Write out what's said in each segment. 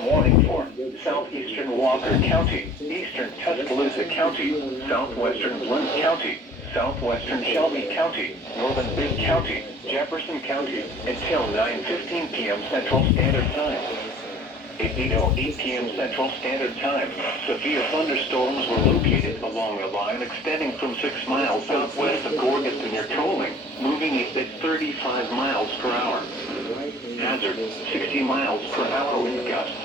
thunderstorm warning for southeastern Walker County, eastern Tuscaloosa County, southwestern Blount County, southwestern Shelby County, northern Bibb County, Jefferson County, until 9:15 p.m. Central Standard Time. At 8:08 p.m. Central Standard Time, severe thunderstorms were located along a line extending from 6 miles southwest of Gorgas to near Trolling, moving at 35 miles per hour. Hazard, 60 miles per hour wind gusts.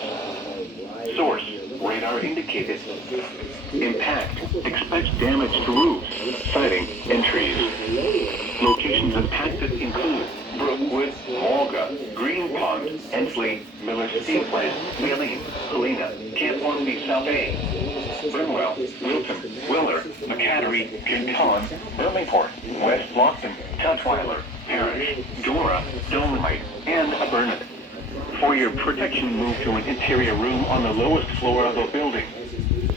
Source, radar indicated. Impact, expect damage to roofs, siding, and trees. Locations impacted include Brookwood, Mulga, Green Pond, Ensley, Miller Steel Plant, Wheeling, Helena, Camp Hornby South A, Burnwell, Wilton, Willer, McCattery, Pinconn, Burlingport, West Lockton, Tutwiler, Parrish, Dora, Dolomite, and Vernon. For your protection, move to an interior room on the lowest floor of a building.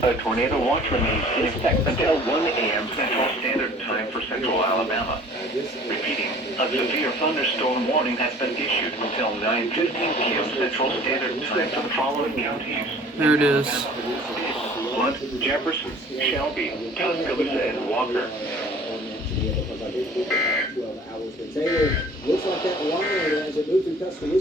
A tornado watch remains in effect until 1 a.m. Central Standard Time for Central Alabama. Repeating, a severe thunderstorm warning has been issued until 9:15 p.m. Central Standard Time for the following counties. There it is. Blount, Jefferson, Shelby, Tuscaloosa, and Walker. Looks like that line as it moved through Tuscaloosa.